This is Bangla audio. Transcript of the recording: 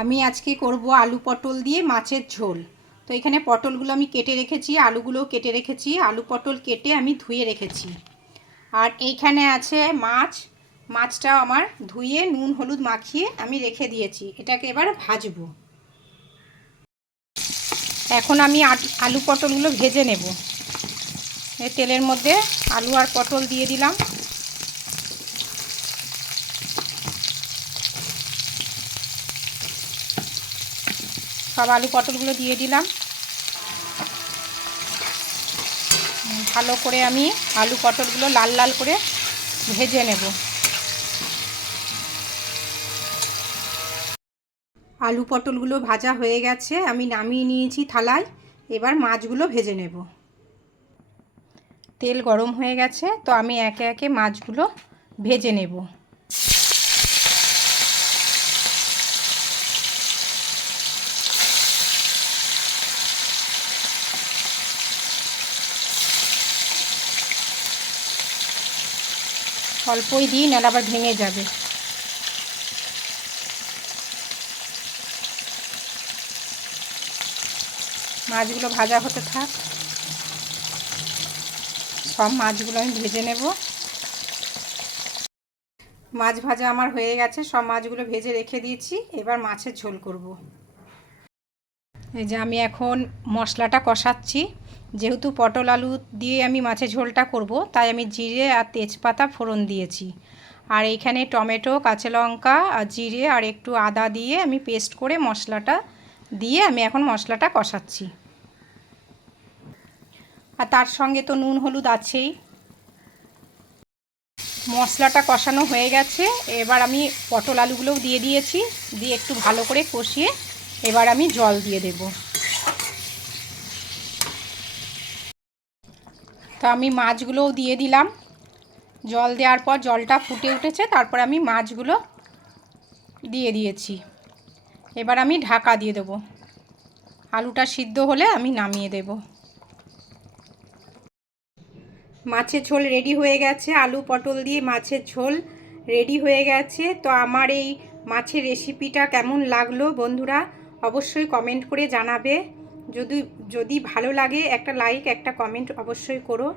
আমি আজকে করব আলু পটল দিয়ে মাছের ঝোল। তো এখানে পটলগুলো আমি কেটে রেখেছি, আলুগুলোও কেটে রেখেছি, আলু পটল কেটে আমি ধুয়ে রেখেছি। আর এইখানে আছে মাছ মাছটাও আমার ধুয়ে নুন, হলুদ মাখিয়ে আমি রেখে দিয়েছি, এটাকে এবার ভাজবো। এখন আমি আলু পটলগুলো ভেজে নেব। তেলের মধ্যে আলু আর পটল দিয়ে দিলাম। সব আলু পটলগুলো দিয়ে দিলাম। ভালো করে আমি আলু পটলগুলো লাল লাল করে ভেজে নেব। আলু পটলগুলো ভাজা হয়ে গেছে, আমি নামিয়ে নিয়েছি থালায়, এবার মাছগুলো ভেজে নেব। তেল গরম হয়ে গেছে, তো আমি একে একে মাছগুলো ভেজে নেব। অল্পই দিই, নাহলে আবার ভেঙে যাবে। মাছগুলো ভাজা হতে থাক। সব মাছগুলো আমি ভেজে নেব। মাছ ভাজা আমার হয়ে গেছে, সব মাছগুলো ভেজে রেখে দিয়েছি। এবার মাছের ঝোল করব। এই যে আমি এখন মশলাটা কষাচ্ছি। যেহেতু পটল আলু দিয়ে আমি মাছের ঝোলটা করব, তাই আমি জিরে আর তেজপাতা ফোড়ন দিয়েছি। আর এইখানে টমেটো, কাঁচা লঙ্কা আর জিরে আর একটু আদা দিয়ে আমি পেস্ট করে মশলাটা দিয়ে আমি এখন মশলাটা কষাচ্ছি। আর তার সঙ্গে তো নুন হলুদ আছেই। মশলাটা কষানো হয়ে গেছে, এবার আমি পটল আলুগুলোও দিয়ে দিয়েছি, দিয়ে একটু ভালো করে কষিয়ে এবার আমি জল দিয়ে দেব। তো আমি মাছগুলোও দিয়ে দিলাম। জল দেওয়ার পর জলটা ফুটে উঠেছে, তারপর আমি মাছগুলো দিয়ে দিয়েছি। এবার আমি ঢাকা দিয়ে দেবো। আলুটা সিদ্ধ হলে আমি নামিয়ে দেব। মাছের ঝোল রেডি হয়ে গেছে। আলু পটল দিয়ে মাছের ঝোল রেডি হয়ে গেছে। তো আমার এই মাছের রেসিপিটা কেমন লাগল বন্ধুরা, অবশ্যই কমেন্ট করে জানাবে। যদি যদি ভালো লাগে একটা লাইক একটা কমেন্ট অবশ্যই করো।